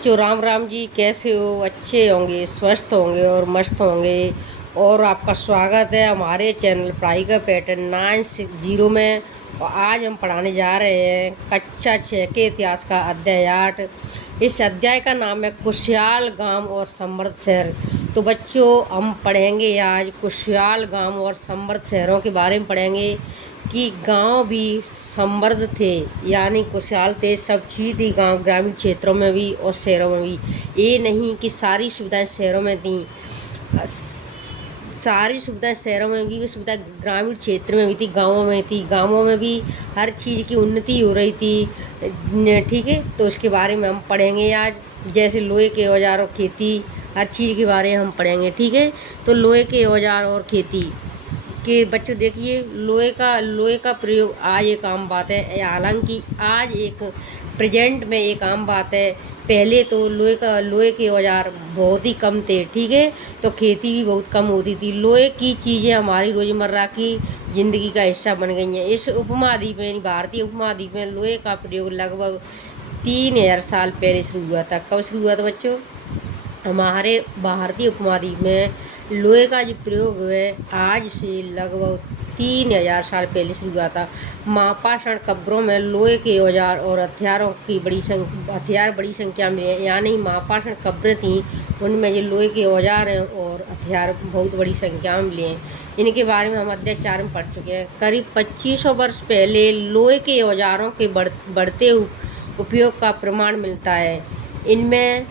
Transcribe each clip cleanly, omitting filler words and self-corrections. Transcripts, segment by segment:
बच्चों राम राम जी, कैसे हो? अच्छे होंगे, स्वस्थ होंगे और मस्त होंगे। और आपका स्वागत है हमारे चैनल पढ़ाई का पैटर्न 960 में। और आज हम पढ़ाने जा रहे हैं कक्षा 6 के इतिहास का अध्याय 8। इस अध्याय का नाम है खुशहाल गांव और समृद्ध शहर। तो बच्चों हम पढ़ेंगे आज खुशहाल गांव और समृद्ध शहरों के बारे में पढ़ेंगे कि गांव भी समृद्ध थे, यानी खुशहाल थे। सब चीज़ थी गांव, ग्रामीण क्षेत्रों में भी और शहरों में भी। ये नहीं कि सारी सुविधाएं शहरों में थी, सारी सुविधाएं शहरों में भी, वो सुविधा ग्रामीण क्षेत्र में भी थी, गांवों में थी। गांवों में भी हर चीज़ की उन्नति हो रही थी। ठीक है, तो उसके बारे में हम पढ़ेंगे आज। जैसे लोहे के औजार और खेती, हर चीज़ के बारे में हम पढ़ेंगे। ठीक है, तो लोहे के औजार और खेती कि बच्चों देखिए, लोहे का प्रयोग आज एक आम बात है। हालांकि आज एक प्रेजेंट में एक आम बात है। पहले तो लोहे के औजार बहुत ही कम थे। ठीक है, तो खेती भी बहुत कम होती थी। लोहे की चीज़ें हमारी रोज़मर्रा की ज़िंदगी का हिस्सा बन गई हैं। इस उपमहाद्वीप में, भारतीय उपमहाद्वीप में लोहे का प्रयोग लगभग 3000 साल पहले शुरू हुआ था। कब शुरू हुआ था बच्चों? हमारे भारतीय उपमहाद्वीप में लोहे का जो प्रयोग है आज से लगभग 3000 साल पहले शुरू हुआ था। महापाषाण कब्रों में लोहे के औजार और हथियारों की बड़ी संख्या में है। यानी महापाषाण कब्रें थीं, उनमें जो लोहे के औजार हैं और हथियार बहुत बड़ी संख्या में मिले हैं। इनके बारे में हम अध्याय 4 में पढ़ चुके हैं। करीब 2500 वर्ष पहले लोहे के औजारों के बढ़ते उपयोग का प्रमाण मिलता है। इनमें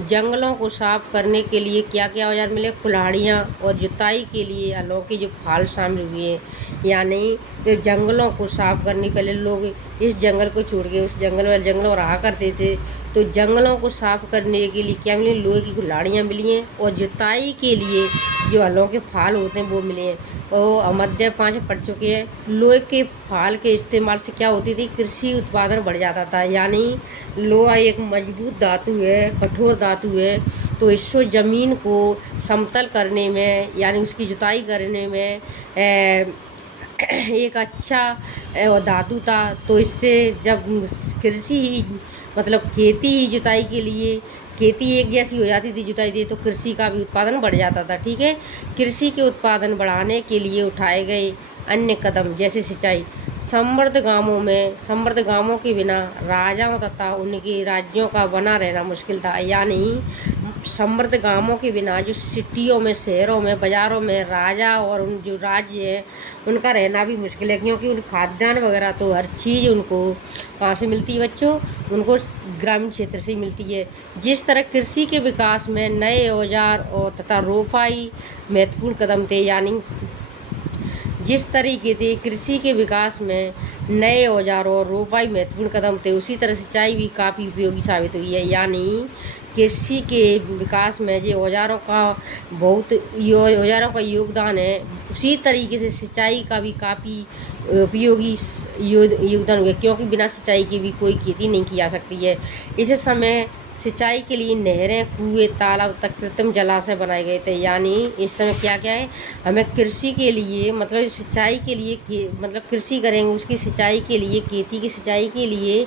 जंगलों को साफ करने के लिए क्या क्या औजार मिले? कुल्हाड़ियाँ, और जुताई के लिए हलों के जो फाल शामिल हुए हैं। यानी जो जंगलों को साफ करने, पहले लोग इस जंगल को छोड़ के उस जंगलों रहा करते थे, तो जंगलों को साफ करने के लिए क्या मिले? लोहे की कुल्हाड़ियाँ मिली हैं। और जुताई के लिए जो हलों के फाल होते हैं वो मिले हैं। और हम अध्याय 5 में पढ़ चुके हैं। लोहे के फाल के इस्तेमाल से क्या होती थी? कृषि उत्पादन बढ़ जाता था। यानी लोहा एक मजबूत धातु है, कठोर धातु है, तो इससे ज़मीन को समतल करने में, यानी उसकी जुताई करने में एक अच्छा धातु था। तो इससे जब कृषि ही मतलब खेती ही जुताई के लिए, खेती एक जैसी हो जाती थी जुताई थी, तो कृषि का भी उत्पादन बढ़ जाता था। ठीक है, कृषि के उत्पादन बढ़ाने के लिए उठाए गए अन्य कदम जैसे सिंचाई। समृद्ध गांवों के बिना राजाओं तथा उनके राज्यों का बना रहना मुश्किल था। यानी समृद्ध गांवों के बिना जो सिटियों में, शहरों में, बाज़ारों में राजा और उन जो राज्य हैं उनका रहना भी मुश्किल है, क्योंकि उन खाद्यान्न वगैरह तो हर चीज़ उनको कहाँ से मिलती है बच्चों? उनको ग्रामीण क्षेत्र से ही मिलती है। जिस तरह कृषि के विकास में नए औजार और तथा रोपाई महत्वपूर्ण कदम थे, यानी जिस तरीके से कृषि के विकास में नए औजारों और रोपाई महत्वपूर्ण कदम थे, उसी तरह सिंचाई भी काफ़ी उपयोगी साबित हुई है। यानी कृषि के विकास में जो औजारों का योगदान है, उसी तरीके से सिंचाई का भी काफ़ी उपयोगी योगदान हुआ, क्योंकि बिना सिंचाई के भी कोई खेती नहीं की जा सकती है। इस समय सिंचाई के लिए नहरें, कुएं, तालाब तक कृत्रिम जलाशय बनाए गए थे। यानी इस समय क्या क्या है, हमें कृषि के लिए मतलब सिंचाई के लिए मतलब कृषि करेंगे, उसकी सिंचाई के लिए, खेती की सिंचाई के लिए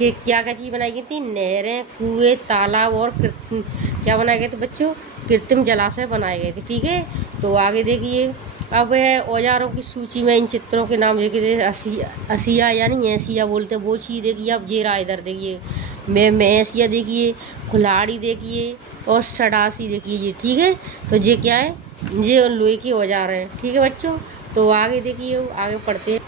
क्या क्या चीज़ बनाई गई थी? नहरें, कुएं, तालाब और क्या बनाए गए थे बच्चों? कृत्रिम जलाशय बनाए गए थे। ठीक है, तो आगे देखिए। अब है औजारों की सूची में इन चित्रों के नाम देखिए। असिया यानी एसिया बोलते हैं वो चीज़ देखिए। अब जेरा इधर देखिए, मैं एसिया देखिए, कुल्हाड़ी देखिए और सड़ासी देखिए जी। ठीक है, तो ये क्या है? ये लोहे के औजार हैं। ठीक है बच्चों, तो आगे देखिए, आगे पढ़ते हैं।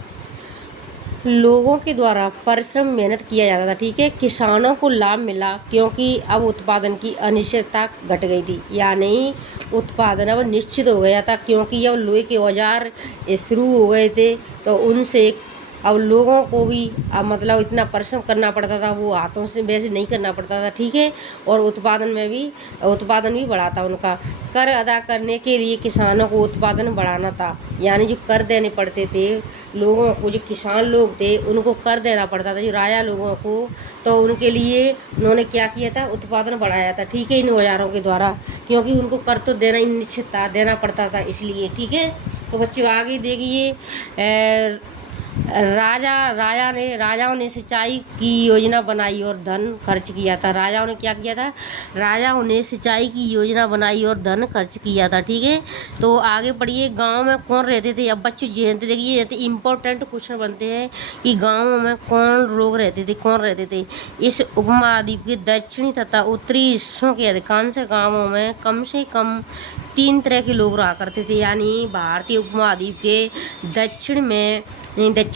लोगों के द्वारा परिश्रम मेहनत किया जाता था। ठीक है, किसानों को लाभ मिला क्योंकि अब उत्पादन की अनिश्चितता घट गई थी। यानी उत्पादन अब निश्चित हो गया था, क्योंकि अब लोहे के औजार शुरू हो गए थे, तो उनसे अब लोगों को भी अब मतलब इतना परिश्रम करना पड़ता था, वो हाथों से वैसे नहीं करना पड़ता था। ठीक है, और उत्पादन भी बढ़ा था उनका। कर अदा करने के लिए किसानों को उत्पादन बढ़ाना था। यानी जो कर देने पड़ते थे लोगों को, जो किसान लोग थे उनको कर देना पड़ता था, जो राजा लोगों को, तो उनके लिए उन्होंने क्या किया था? उत्पादन बढ़ाया था। ठीक है, इन औजारों के द्वारा, क्योंकि उनको कर तो देना ही निश्चित था, देना पड़ता था इसलिए। ठीक है, तो बच्चों आगे देखिए। राजाओं ने सिंचाई की योजना बनाई और धन खर्च किया था। राजाओं ने क्या किया था? राजाओं ने सिंचाई की योजना बनाई और धन खर्च किया था। ठीक है, तो आगे पढ़िए। गांव में कौन रहते थे? अब बच्चे जानते, देखिए ये इंपॉर्टेंट क्वेश्चन बनते हैं कि गाँव में कौन लोग रहते थे, कौन रहते थे। इस उपमहाद्वीप के दक्षिणी तथा उत्तरी हिस्सों के अधिकांश गाँवों में कम से कम 3 तरह के लोग रहा करते थे। यानी भारतीय उपमहाद्वीप के दक्षिण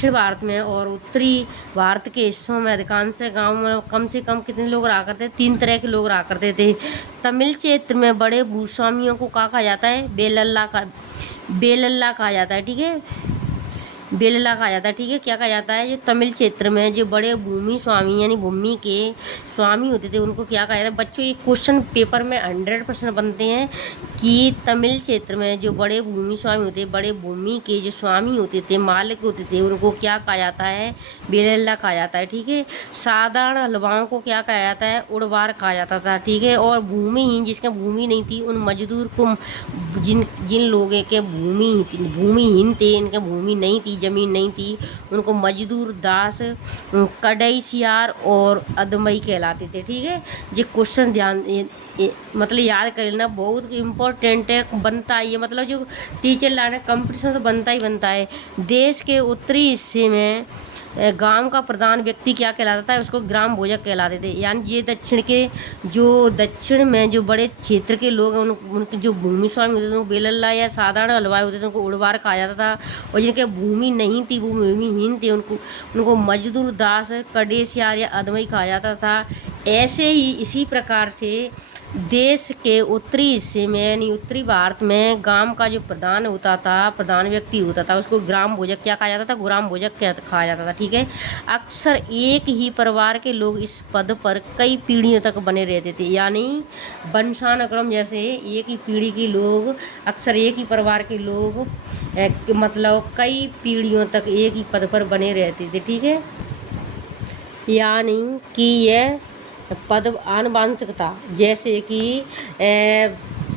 भारत में और उत्तरी भारत के हिस्सों में अधिकांश गाँवों में कम से कम कितने लोग रहा करते? 3 तरह के लोग रहा करते थे। तमिल क्षेत्र में बड़े भूस्वामियों को क्या कहा जाता है? बेलल्ला कहा जाता है। ठीक है, बेलला कहा जाता है। ठीक है, क्या कहा जाता है? जो तमिल क्षेत्र में जो बड़े भूमि स्वामी यानी भूमि के स्वामी होते थे उनको क्या कहा जाता है? बच्चों, ये क्वेश्चन पेपर में 100% बनते हैं कि तमिल क्षेत्र में जो बड़े भूमि स्वामी होते, बड़े भूमि के जो स्वामी होते थे, मालिक होते थे, उनको क्या कहा जाता है? बेलल्ला कहा जाता है। ठीक है, साधारण हलवाओं को क्या कहा जाता है? उड़वार कहा जाता था। ठीक है, और भूमिहीन, जिसका भूमि नहीं थी, उन मजदूर को, जिन लोगों के भूमिहीन थे, इनके भूमि नहीं थी, जमीन नहीं थी, उनको मजदूर, दास, कड़ईसियार और अदमई कहलाते थे। ठीक है, ये क्वेश्चन ध्यान मतलब याद कर लेना, बहुत इम्पोर्टेंट है, बनता है ये, मतलब जो टीचर लाने कंपटीशन तो बनता ही बनता है। देश के उत्तरी हिस्से में गांव का प्रधान व्यक्ति क्या कहलाता था? उसको ग्राम भोजक कहलाते थे। यानी ये दक्षिण में जो बड़े क्षेत्र के लोग हैं उनके जो भूमि स्वामी होते थे उनको बेलल्ला या साधारण हलवाई होते थे उनको उड़वार कहा जाता था, और जिनके भूमि नहीं थी, वो भूमिहीन थे, उनको मजदूर, दास, कड़ेसियार या अदमई कहा जाता था। ऐसे ही इसी प्रकार से देश के उत्तरी हिस्से में यानी उत्तरी भारत में गांव का जो प्रधान व्यक्ति होता था, उसको ग्राम भोजक क्या कहा जाता था? ग्राम भोजक कहा जाता था। ठीक है, अक्सर एक ही परिवार के लोग इस पद पर कई पीढ़ियों तक बने रहते थे। यानी वंशानुक्रम, जैसे एक ही पीढ़ी के लोग, अक्सर एक ही परिवार के लोग मतलब कई पीढ़ियों तक एक ही पद पर बने रहते थे। ठीक है, यानी कि यह पद आनुवंशिक था,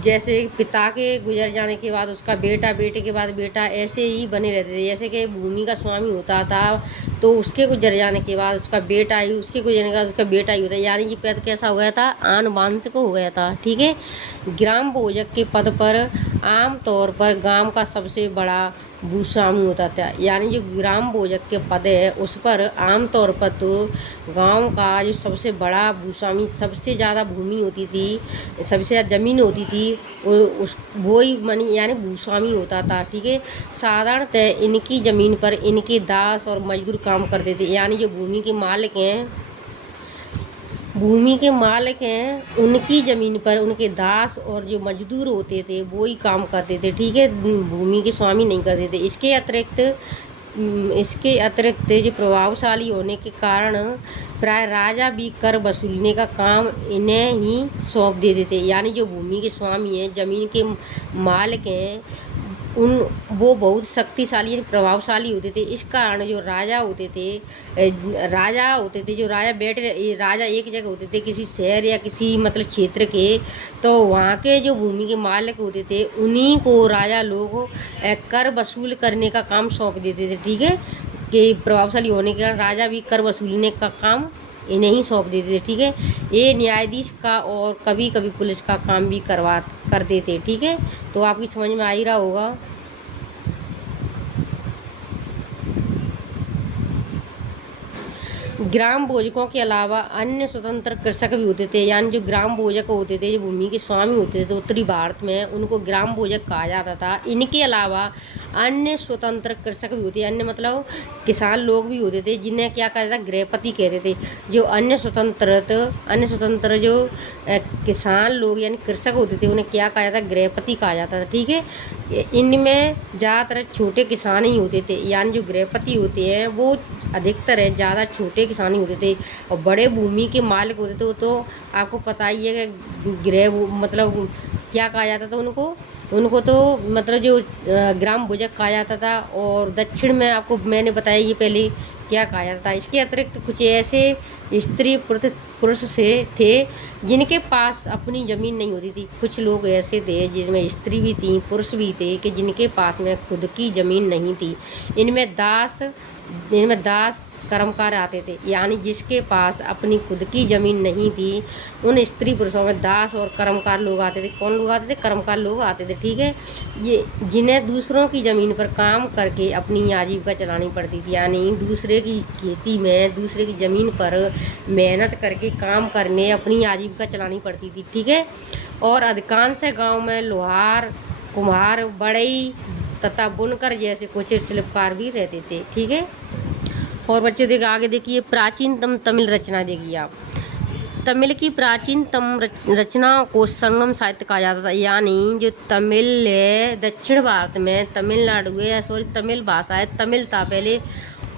जैसे पिता के गुजर जाने के बाद उसका बेटा, बेटे के बाद बेटा, ऐसे ही बने रहते थे। जैसे कि भूमि का स्वामी होता था तो उसके गुजर जाने के बाद उसका बेटा ही, उसके गुजरने के बाद उसका बेटा ही होता है। यानी ये पद कैसा हो गया था? आनुवंशिक हो गया था। ठीक है, ग्राम भोजक के पद पर आमतौर पर गांव का सबसे बड़ा भूस्वामी होता था। यानी जो ग्राम भोजक के पद है उस पर आमतौर पर तो गांव का जो सबसे बड़ा भूस्वामी, सबसे ज़्यादा भूमि होती थी, सबसे ज़्यादा ज़मीन होती थी, वो ही यानी भूस्वामी होता था। ठीक है, साधारणतः इनकी ज़मीन पर इनके दास और मजदूर काम करते थे। यानी जो भूमि के मालिक हैं उनकी ज़मीन पर उनके दास और जो मजदूर होते थे वो ही काम करते थे। ठीक है, भूमि के स्वामी नहीं करते थे। इसके अतिरिक्त जो प्रभावशाली होने के कारण प्राय राजा भी कर वसूलने का काम इन्हें ही सौंप देते थे। यानी जो भूमि के स्वामी हैं, ज़मीन के मालिक हैं, वो बहुत शक्तिशाली यानी प्रभावशाली होते थे। इस कारण जो राजा होते थे, जो राजा एक जगह होते थे किसी शहर या किसी मतलब क्षेत्र के, तो वहाँ के जो भूमि के मालिक होते थे उन्हीं को राजा लोग कर वसूल करने का काम सौंप देते थे। ठीक है, कि प्रभावशाली होने के कारण राजा भी कर वसूलने का काम इन्हें ही सौंप देते थे। ठीक है, ये न्यायाधीश का और कभी कभी पुलिस का काम भी कर देते। ठीक है, तो आपकी समझ में आ ही रहा होगा। ग्राम भोजकों के अलावा अन्य स्वतंत्र कृषक भी होते थे। यानी जो ग्राम भोजक होते थे, जो भूमि के स्वामी होते थे तो उत्तरी भारत में उनको ग्राम भोजक कहा जाता था। इनके अलावा अन्य स्वतंत्र कृषक भी होते, अन्य मतलब किसान लोग भी होते थे, जिन्हें क्या कहा जाता? गृहपति कहते थे। जो अन्य स्वतंत्र जो किसान लोग यानी कृषक होते थे उन्हें क्या कहा जाता? गृहपति कहा जाता था। ठीक है, इनमें ज़्यादातर छोटे किसान ही होते थे। यानी जो गृहपति होते हैं वो अधिकतर हैं ज़्यादा छोटे किसान ही होते थे, और बड़े भूमि के मालिक होते थे वो तो आपको पता ही है कि मतलब क्या कहा जाता था उनको तो मतलब जो ग्राम भोजक कहा जाता था। और दक्षिण में आपको मैंने बताया ये पहले क्या कहा जाता था। इसके अतिरिक्त कुछ ऐसे स्त्री पुरुष से थे जिनके पास अपनी ज़मीन नहीं होती थी। कुछ लोग ऐसे थे जिसमें स्त्री भी थी, पुरुष भी थे कि जिनके पास में खुद की ज़मीन नहीं थी। इनमें दास कर्मकार आते थे, यानी जिसके पास अपनी खुद की ज़मीन नहीं थी, उन स्त्री पुरुषों में दास और कर्मकार लोग आते थे। कौन लोग आते थे? कर्मकार लोग आते थे, ठीक है। ये जिन्हें दूसरों की ज़मीन पर काम करके अपनी आजीविका चलानी पड़ती थी, यानी दूसरे की खेती में, दूसरे की ज़मीन पर मेहनत करके काम करने अपनी आजीविका चलानी पड़ती थी, ठीक है। और अधिकांश गाँव में लोहार, कुम्हार, बढ़ई तथा बुनकर जैसे कुछ शिल्पकार भी रहते थे, ठीक है। और बच्चों देखिए आगे देखिए, प्राचीनतम तमिल रचना देखिए आप। तमिल की प्राचीनतम रचनाओं को संगम साहित्य कहा जाता था, यानी जो तमिल है दक्षिण भारत में तमिलनाडु है, तमिल भाषा है, तमिल था पहले।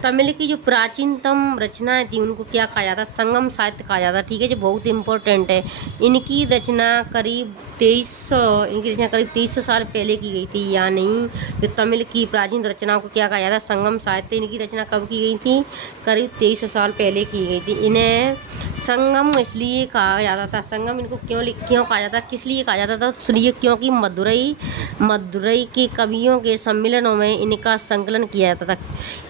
तमिल की जो प्राचीनतम रचनाएं थी उनको क्या कहा जाता? संगम साहित्य कहा जाता, ठीक है, जो बहुत इंपॉर्टेंट है। इनकी रचना करीब 2300 साल पहले की गई थी, यानी जो तमिल की प्राचीन रचनाओं को क्या कहा जाता? संगम साहित्य। इनकी रचना कब की गई थी? करीब 2300 साल पहले की गई थी। इन्हें संगम इसलिए कहा जाता था, संगम इनको क्यों कहा जाता, किस लिए कहा जाता था? इसलिए क्योंकि मदुरई के कवियों के सम्मेलनों में इनका संकलन किया जाता था।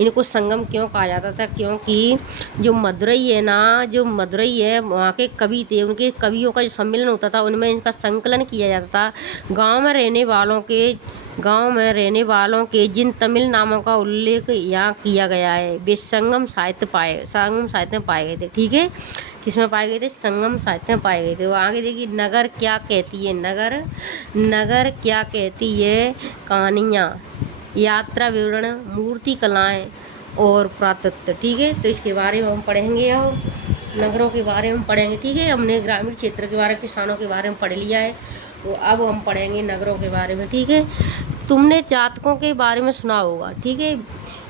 इनको संगम क्यों कहा जाता था? क्योंकि जो मदुरई है ना, जो मदुरई है वहाँ के कवि थे, उनके कवियों का जो सम्मेलन होता था उनमें इनका संकलन किया जाता था। गांव में रहने वालों के जिन तमिल नामों का उल्लेख यहाँ किया गया है वे संगम साहित्य में पाए गए थे, ठीक है। किसमें पाए गए थे? संगम साहित्य में पाए गए थे। वो आगे देखिए, नगर क्या कहती है? नगर क्या कहती है? कहानियाँ, यात्रा विवरण, मूर्ति कलाएं और पुरातत्व, ठीक है। तो इसके बारे में हम पढ़ेंगे, और नगरों के बारे में पढ़ेंगे, ठीक है। हमने ग्रामीण क्षेत्र के बारे में, किसानों के बारे में पढ़ लिया है, तो अब हम पढ़ेंगे नगरों के बारे में, ठीक है। तुमने जातकों के बारे में सुना होगा, ठीक है।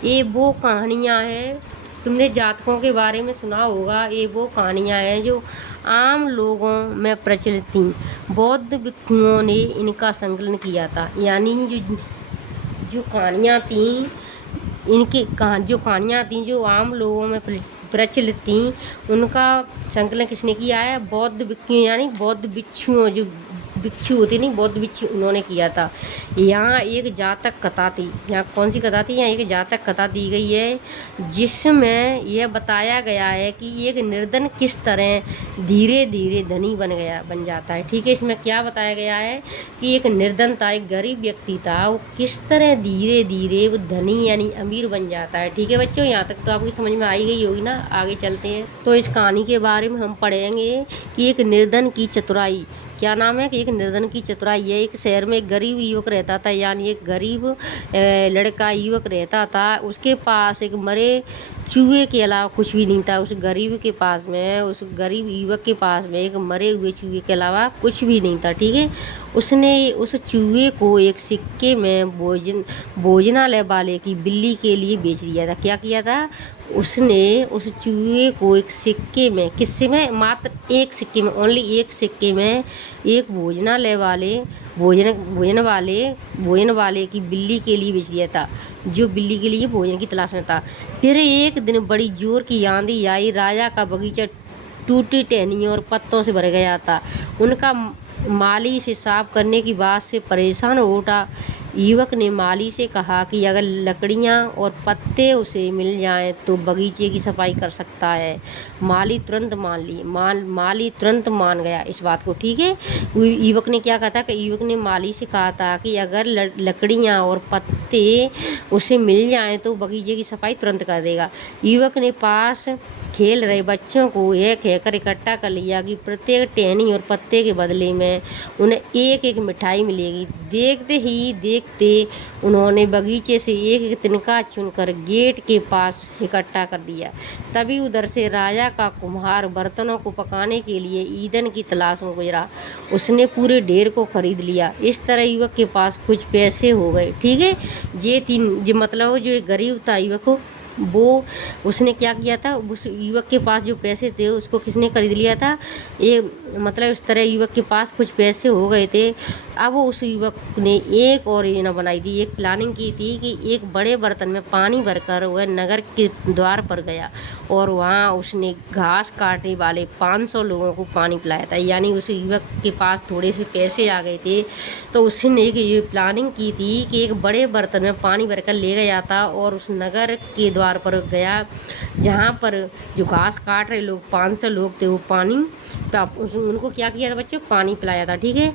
ये वो कहानियाँ हैं, तुमने जातकों के बारे में सुना होगा, ये वो कहानियाँ हैं जो आम लोगों में प्रचलित थीं। बौद्ध भिक्षुओं ने इनका संकलन किया था, यानी जो कहानियाँ थीं, जो कहानियाँ थीं जो आम लोगों में प्रचलित थीं, उनका संकलन किसने किया है? बौद्ध भिक्षु, यानी बौद्ध भिक्षुओं, जो भिक्षु होते नहीं, बौद्ध भिक्षु, उन्होंने किया था। यहाँ एक जातक कथा थी, यहाँ कौन सी कथा थी? यहाँ एक जातक कथा दी गई है जिसमें यह बताया गया है कि एक निर्धन किस तरह धीरे धीरे धनी बन जाता है, ठीक है। इसमें क्या बताया गया है कि एक निर्धन था, एक गरीब व्यक्ति था, वो किस तरह धीरे धीरे वो धनी यानी अमीर बन जाता है, ठीक है बच्चों। यहाँ तक तो आपकी समझ में आई गई होगी ना। आगे चलते हैं, तो इस कहानी के बारे में हम पढ़ेंगे कि एक निर्धन की चतुराई। क्या नाम है? कि एक निर्धन की चतुराई है। एक शहर में एक गरीब युवक रहता था, यानी एक गरीब लड़का युवक रहता था। उसके पास एक मरे चूहे के अलावा कुछ भी नहीं था। उस गरीब युवक के पास में एक मरे हुए चूहे के अलावा कुछ भी नहीं था, ठीक है। उसने उस चूहे को एक सिक्के में भोजनालय वाले की बिल्ली के लिए बेच दिया था। क्या किया था? उसने उस चूहे को एक सिक्के में, किससे में? मात्र एक सिक्के में, ओनली एक सिक्के में एक भोजन वाले की बिल्ली के लिए बेच दिया था, जो बिल्ली के लिए भोजन की तलाश में था। फिर एक दिन बड़ी जोर की आंधी आई। राजा का बगीचा टूटी टहनियों और पत्तों से भर गया था। उनका माली से साफ करने की बात से परेशान हो उठा। युवक ने माली से कहा कि अगर लकड़ियां और पत्ते उसे मिल जाएं तो बगीचे की सफाई कर सकता है। माली तुरंत मान गया इस बात को, ठीक है। युवक ने क्या कहा था कि युवक ने माली से कहा था कि अगर लकड़ियां और पत्ते उसे मिल जाएं तो बगीचे की सफाई तुरंत कर देगा। युवक ने पास खेल रहे बच्चों को यह कहकर इकट्ठा कर लिया कि प्रत्येक टहनी और पत्ते के बदले में उन्हें एक एक मिठाई मिलेगी। देखते ही देखते उन्होंने बगीचे से एक एक तिनका चुनकर गेट के पास इकट्ठा कर दिया। तभी उधर से राजा का कुम्हार बर्तनों को पकाने के लिए ईंधन की तलाश में गुजरा। उसने पूरे ढेर को खरीद लिया। इस तरह युवक के पास कुछ पैसे हो गए, ठीक है। जो मतलब जो एक गरीब था युवक, वो उसने क्या किया था, उस युवक के पास जो पैसे थे उसको किसने खरीद लिया था? ये मतलब इस तरह युवक के पास कुछ पैसे हो गए थे अब उस युवक ने एक और योजना बनाई थी, एक प्लानिंग की थी कि एक बड़े बर्तन में पानी भरकर वह नगर के द्वार पर गया और वहाँ उसने घास काटने वाले 500 लोगों को पानी पिलाया था। यानी उस युवक के पास थोड़े से पैसे आ गए थे, तो उसने एक ये प्लानिंग की थी कि एक बड़े बर्तन में पानी भरकर ले गया था और उस नगर के द्वार पर गया जहाँ पर जो घास काट रहे लोग 500 लोग थे, वो पानी उनको क्या किया था बच्चों, पानी पिलाया था। ठीक है,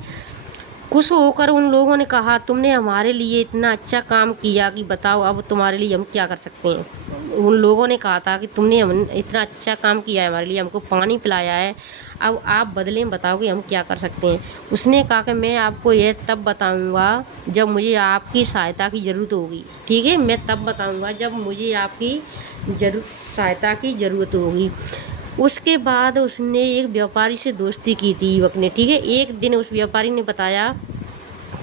खुश होकर उन लोगों ने कहा, तुमने हमारे लिए इतना अच्छा काम किया कि बताओ अब तुम्हारे लिए हम क्या कर सकते हैं। उन लोगों ने कहा था कि तुमने हम इतना अच्छा काम किया है हमारे लिए, हमको पानी पिलाया है, अब आप बदले में बताओ कि हम क्या कर सकते हैं। उसने कहा कि मैं आपको यह तब बताऊंगा जब मुझे आपकी सहायता की ज़रूरत होगी। ठीक है, मैं तब बताऊंगा जब मुझे आपकी सहायता की ज़रूरत होगी। उसके बाद उसने एक व्यापारी से दोस्ती की थी युवक ने। ठीक है, एक दिन उस व्यापारी ने बताया,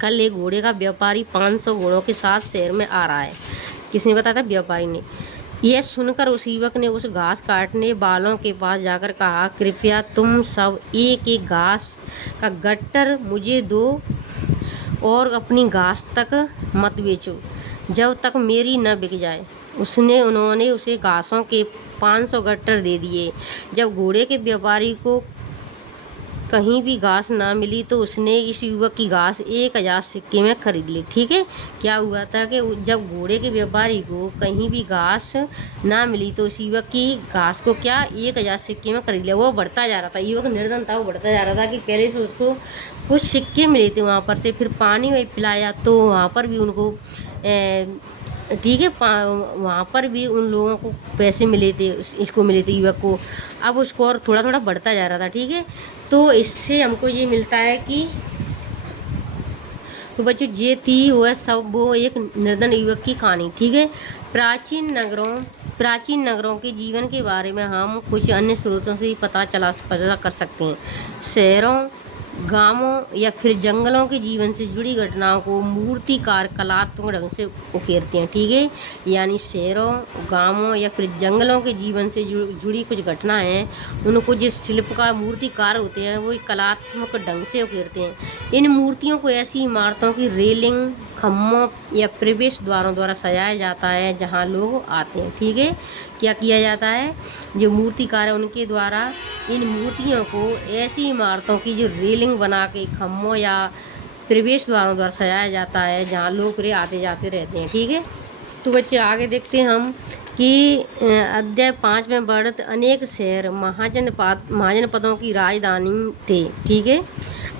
कल एक घोड़े का व्यापारी 500 घोड़ों के साथ शहर में आ रहा है। किसने बताया था? व्यापारी ने। यह सुनकर उस युवक ने उस घास काटने वालों के पास जाकर कहा, कृपया तुम सब एक एक घास का गट्टर मुझे दो और अपनी घास तक मत बेचो जब तक मेरी न बिक जाए। उन्होंने उसे घासों के 500 गट्टर दे दिए। जब घोड़े के व्यापारी को कहीं भी घास ना मिली तो उसने इस युवक की घास 1000 सिक्के में खरीद ली। ठीक है, क्या हुआ था कि जब घोड़े के व्यापारी को कहीं भी घास ना मिली तो उस युवक की घास को क्या 1000 सिक्के में खरीद लिया। वो बढ़ता जा रहा था, युवक निर्धन था, वो बढ़ता जा रहा था कि पहले से उसको कुछ सिक्के मिले थे वहाँ पर से, फिर पानी वही पिलाया तो वहाँ पर भी उनको ठीक है, वहाँ पर भी उन लोगों को पैसे मिले थे, इसको मिले थे युवक को। अब उसको और थोड़ा थोड़ा बढ़ता जा रहा था। ठीक है, तो इससे हमको ये मिलता है कि तो बच्चों ये थी वो एक निर्धन युवक की कहानी। ठीक है, प्राचीन नगरों के जीवन के बारे में हम कुछ अन्य स्रोतों से ही पता कर सकते हैं। शहरों, गांवों या फिर जंगलों के जीवन से जुड़ी घटनाओं को मूर्तिकार कलात्मक ढंग से उकेरते हैं। ठीक है, यानी शहरों, गांवों या फिर जंगलों के जीवन से जुड़ी कुछ घटनाएं हैं, उनको जिस शिल्पकार मूर्तिकार होते हैं वो कलात्मक ढंग से उकेरते हैं। इन मूर्तियों को ऐसी इमारतों की रेलिंग, खम्भों या प्रवेश द्वारों द्वारा सजाया जाता है जहां लोग आते हैं। ठीक है, क्या किया जाता है, जो मूर्तिकार है उनके द्वारा इन मूर्तियों को ऐसी इमारतों की जो रेलिंग बना के खम्भों या प्रवेश द्वारों द्वारा सजाया जाता है जहाँ लोग फिर आते जाते रहते हैं। ठीक है, तो बच्चे आगे देखते हैं हम कि अध्याय 5 में बढ़त अनेक शहर महाजनपदों की राजधानी थे। ठीक है,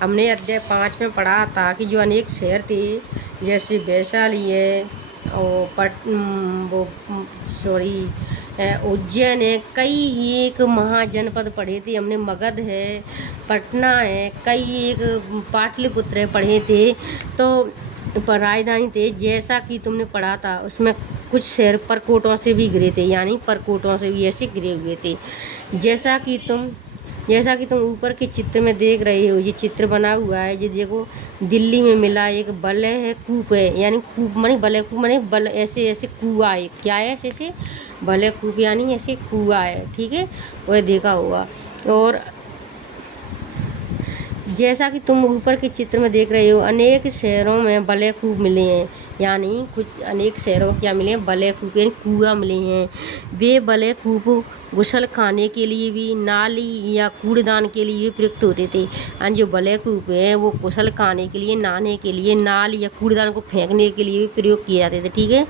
हमने अध्याय 5 में पढ़ा था कि जो अनेक शहर थे जैसे वैशाली है और उज्जैन है, कई एक महाजनपद पढ़े थे हमने, मगध है, पटना है, कई एक पाटलिपुत्र पढ़े थे, तो राजधानी थे। जैसा कि तुमने पढ़ा था उसमें कुछ शहर परकोटों से भी घिरे थे, यानी परकोटों से भी ऐसे घिरे हुए थे। जैसा कि तुम ऊपर के चित्र में देख रहे हो, ये चित्र बना हुआ है, ये देखो दिल्ली में मिला एक बलय है कूप है, यानी कूप मानी बलय कूप मानी बल ऐसे ऐसे कुआ है, क्या है ऐसे ऐसे बलय कूप यानी ऐसे कुआ है। ठीक है, वह देखा होगा। और जैसा कि तुम ऊपर के चित्र में देख रहे हो, अनेक शहरों में बलय कूप मिले हैं, यानी कुछ अनेक शहरों क्या मिले हैं, बलय कूप यानी कुआं मिले हैं। वे बलय कूप गुसल खाने के लिए भी, नाली या कूड़ेदान के लिए भी प्रयुक्त होते थे। यानी जो बलय कूप हैं वो गुसल खाने के लिए, नहाने के लिए, नाल या कूड़ेदान को फेंकने के लिए भी प्रयोग किए जाते थे। ठीक है,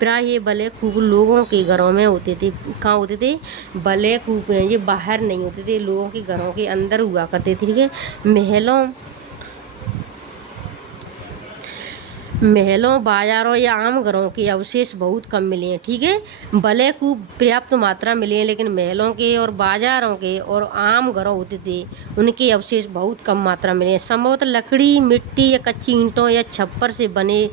प्राय ये बलय कूप लोगों के घरों में होते थे। कहाँ होते थे? बलय कूप हैं ये बाहर नहीं होते थे, लोगों के घरों के अंदर हुआ करते थे। ठीक है, महलों, बाजारों या आम घरों के अवशेष बहुत कम मिले हैं। ठीक है, बलय कूप पर्याप्त मात्रा मिले हैं, लेकिन महलों के और बाजारों के और आम घरों होते थे उनके अवशेष बहुत कम मात्रा मिले हैं। संभवतः लकड़ी, मिट्टी या कच्ची ईंटों या छप्पर से बने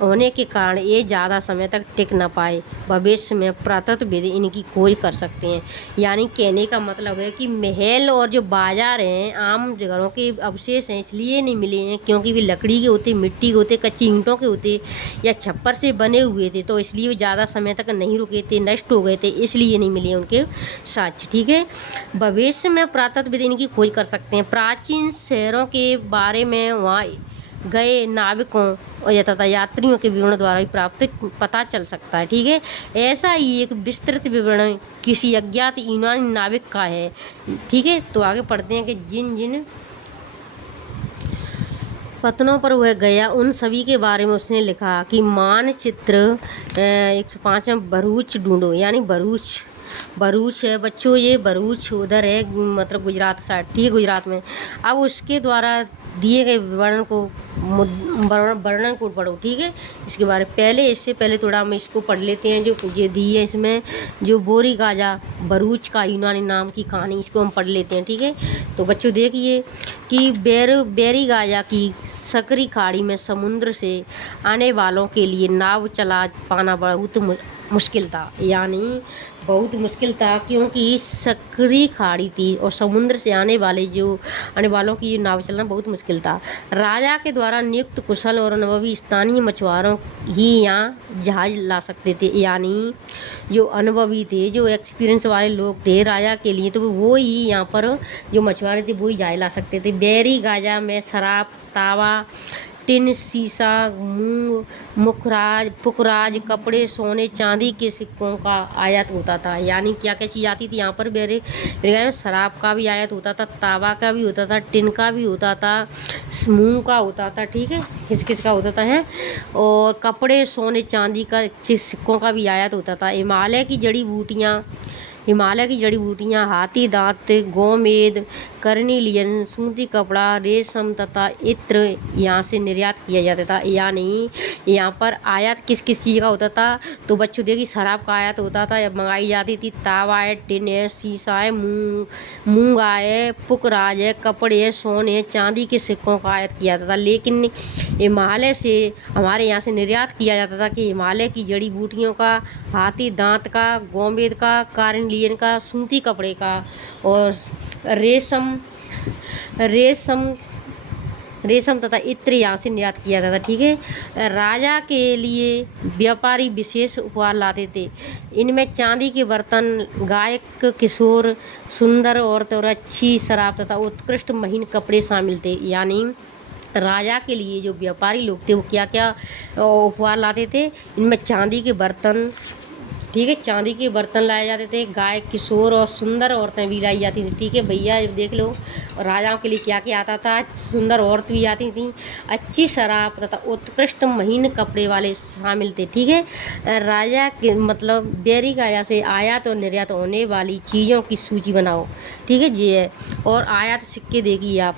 होने के कारण ये ज़्यादा समय तक टिक न पाए। भविष्य में पुरातत्वविद इनकी खोज कर सकते हैं। यानी कहने का मतलब है कि महल और जो बाजार हैं, आम घरों के अवशेष हैं, इसलिए नहीं मिले हैं क्योंकि वे लकड़ी के होते, मिट्टी के होते, कच्ची ईंटों के होते या छप्पर से बने हुए थे, तो इसलिए वे ज़्यादा समय तक नहीं रुके थे, नष्ट हो गए थे, इसलिए नहीं मिले उनके साक्ष्य। ठीक है, भविष्य में पुरातत्वविद इनकी खोज कर सकते हैं। प्राचीन शहरों के बारे में वहाँ गए नाविकों और तथा यात्रियों के विवरण द्वारा भी प्राप्त पता चल सकता है। ठीक है, ऐसा ही एक विस्तृत विवरण किसी अज्ञात यूनानी नाविक का है। ठीक है, तो आगे पढ़ते हैं कि जिन जिन पत्तनों पर वह गया उन सभी के बारे में उसने लिखा कि मानचित्र 105 में भरूच ढूंढो, यानी भरूच है बच्चों, ये भरूच उधर है, मतलब गुजरात साइड। ठीक है, गुजरात में। अब उसके द्वारा दिए गए वर्णन को पढ़ो। ठीक है, इसके बारे पहले इससे पहले थोड़ा हम इसको पढ़ लेते हैं जो ये दी है इसमें, जो बोरी गाजा भरूच का यूनानी नाम की कहानी, इसको हम पढ़ लेते हैं। ठीक है, तो बच्चों देखिए कि बेरी गाजा की सकरी खाड़ी में समुद्र से आने वालों के लिए नाव चला पाना बहुत मुश्किल था, यानी बहुत मुश्किल था, क्योंकि सकरी खाड़ी थी और समुद्र से आने वालों की नाव चलना बहुत मुश्किल था। राजा के द्वारा नियुक्त कुशल और अनुभवी स्थानीय मछुआरों ही यहाँ जहाज ला सकते थे, यानी जो अनुभवी थे, जो एक्सपीरियंस वाले लोग थे राजा के लिए, तो वो ही यहाँ पर जो मछुआरे थे वो ही जहाज ला सकते थे। बेरी गाजा में शराब, तावा, टिन, शीशा, मूंग, पुखराज, कपड़े, सोने चांदी के सिक्कों का आयात होता था। यानी क्या क्या चीज़ आती थी यहाँ पर बेरे में? शराब का भी आयात होता था, तावा का भी होता था, टिन का भी होता था, मूंग का होता था। ठीक है, किस किस का होता था है, और कपड़े, सोने चांदी का सिक्कों का भी आयात होता था। हिमालय की जड़ी बूटियाँ, हाथी दांत, गोमेद, कर्निलियन, सूती कपड़ा, रेशम तथा इत्र यहाँ से निर्यात किया जाता था। यानी यहाँ पर आयात किस किस चीज़ का होता था? तो बच्चों देखिए शराब का आयात होता था, मंगाई जाती थी, तावा है, टिन है, शीशा है, मूंगा है, पुखराज है, कपड़े है, सोने, चांदी के सिक्कों का आयात किया जाता था। लेकिन हिमालय से हमारे यहाँ से निर्यात किया जाता था कि हिमालय की जड़ी बूटियों का, हाथी दांत का, गोमेद का, कार्निलियन का, सूती कपड़े का, और रेशम तथा इत्र यहाँ से निर्यात किया जाता था। ठीक है, राजा के लिए व्यापारी विशेष उपहार लाते थे। इनमें चांदी के बर्तन, गायक, किशोर, सुंदर औरतें और अच्छी शराब तथा उत्कृष्ट महीन कपड़े शामिल थे। यानी राजा के लिए जो व्यापारी लोग थे वो क्या क्या उपहार लाते थे? इनमें चांदी के बर्तन, ठीक है, चांदी के बर्तन लाए जाते थे, गाय, किशोर और सुंदर औरतें भी लाई जाती थी। ठीक है भैया, देख लो राजाओं के लिए क्या क्या आता था, सुंदर औरत भी आती थी, अच्छी शराब तथा उत्कृष्ट महीन कपड़े वाले शामिल थे। ठीक है, राजा के मतलब बेरी गाया से आयात और निर्यात होने वाली चीज़ों की सूची बनाओ। ठीक है जी है, और आयात सिक्के देखिए आप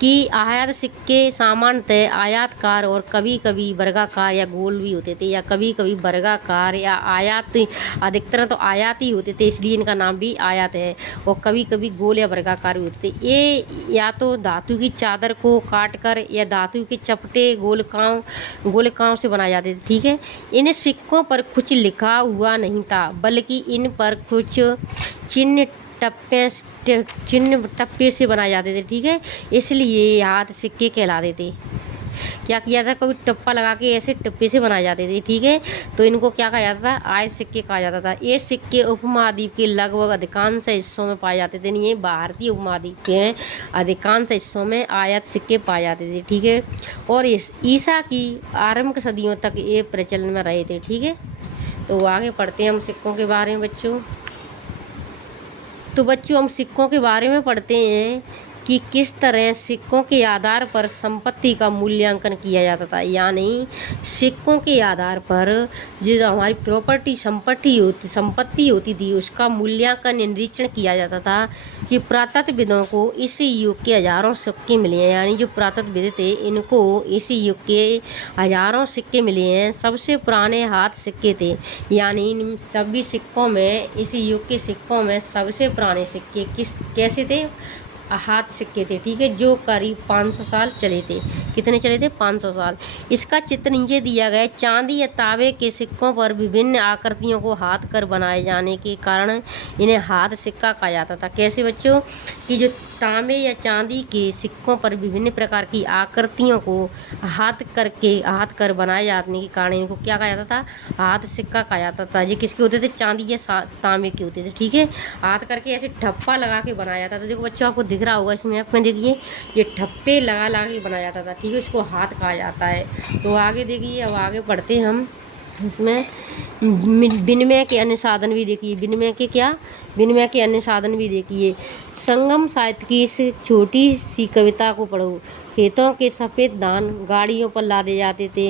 कि आयात सिक्के सामान्यतः आयताकार और कभी कभी वर्गाकार या गोल भी होते थे, या कभी कभी वर्गाकार या आयात, अधिकतर तो आयात ही होते थे, इसलिए इनका नाम भी आयात है, और कभी कभी गोल या वर्गाकार भी होते थे। ये या तो धातु की चादर को काटकर या धातु के चपटे गोलकाओं से बनाए जाते थे। ठीक है, इन सिक्कों पर कुछ लिखा हुआ नहीं था, बल्कि इन पर कुछ चिन्ह टप्पे से बनाए जाते थे। ठीक है, इसलिए हाथ सिक्के कहलाते थे। क्या किया था, कभी टप्पा लगा के ऐसे टप्पे से बनाए जाते थे। ठीक है, तो इनको क्या कहा जाता था? आयत सिक्के कहा जाता था। ये सिक्के उपमहाद्वीप के लगभग अधिकांश हिस्सों में पाए जाते थे। नहीं, ये भारतीय उपमहाद्वीप के हैं, अधिकांश हिस्सों में आयत सिक्के पाए जाते थे। ठीक है, और ईसा की आरंभिक सदियों तक ये प्रचलन में रहे थे। ठीक है, तो आगे पढ़ते हैं हम सिक्कों के बारे में बच्चों। तो बच्चों हम सिक्कों के बारे में पढ़ते हैं कि किस तरह सिक्कों के आधार पर संपत्ति का मूल्यांकन किया जाता था। यानी सिक्कों के आधार पर जो हमारी प्रॉपर्टी संपत्ति होती थी उसका मूल्यांकन निरीक्षण किया जाता था कि पुरातत्वविदों को इसी युग के हजारों सिक्के मिले हैं। यानी जो पुरातत्वविद थे इनको इसी युग के हजारों सिक्के मिले हैं। सबसे पुराने हाथ सिक्के थे, यानी इन सभी सिक्कों में, इसी युग के सिक्कों में सबसे पुराने सिक्के कैसे थे? हाथ सिक्के थे। ठीक है, जो करीब 500 साल चले थे। कितने चले थे? 500 साल। इसका चित्र नीचे दिया गया है। चांदी या तांबे के सिक्कों पर विभिन्न आकृतियों को हाथ कर बनाए जाने के कारण इन्हें हाथ सिक्का कहा जाता था। कैसे बच्चों? कि जो तांबे या चांदी के सिक्कों पर विभिन्न प्रकार की आकृतियों को हाथ कर बनाए जाने के कारण इनको क्या कहा जाता था, हाथ सिक्का कहा जाता था। ये किसके होते थे, चांदी या तांबे के होते थे। ठीक है, हाथ करके ऐसे ठप्पा लगा के बनाया जाता था। देखो बच्चों आपको दिख रहा होगा इसमें आप में, देखिए ये ठप्पे लगा लगा के बनाया जाता था। ठीक है, इसको हाथ कहा जाता है। तो आगे देखिए, अब आगे पढ़ते हैं हम। इसमें विनिमय के अन्य साधन भी देखिए, विनिमय के अन्य साधन भी देखिए। संगम साहित्य की इस छोटी सी कविता को पढ़ो। खेतों के सफ़ेद धान गाड़ियों पर लादे जाते थे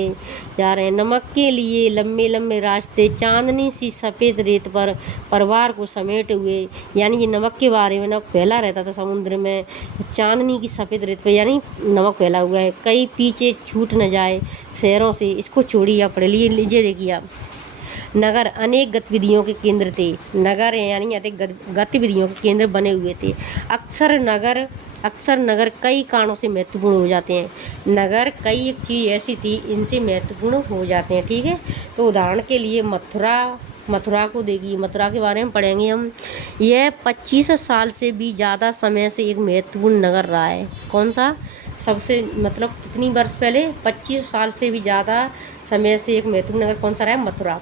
जा रहे, नमक के लिए लंबे लंबे रास्ते, चांदनी सी सफ़ेद रेत पर परिवार को समेटे हुए। यानी ये नमक के बारे में, नमक फैला रहता था समुद्र में, चांदनी की सफ़ेद रेत पर, यानी नमक फैला हुआ है। कई पीछे छूट न जाए शहरों से, इसको छोड़िए आप पढ़ लीजिए। देखिए आप, नगर अनेक गतिविधियों के केंद्र थे। नगर यानी अनेक गतिविधियों के केंद्र बने हुए थे। अक्सर नगर कई कारणों से महत्वपूर्ण हो जाते हैं। नगर कई एक चीज़ ऐसी थी, इनसे महत्वपूर्ण हो जाते हैं। ठीक है, तो उदाहरण के लिए मथुरा को देखिए, मथुरा के बारे में पढ़ेंगे हम। यह 2500 साल से भी ज़्यादा समय से एक महत्वपूर्ण नगर रहा है। कौन सा, सबसे मतलब कितनी वर्ष पहले, 2500 साल से भी ज़्यादा समय से एक महत्वपूर्ण नगर कौन सा रहा है, मथुरा।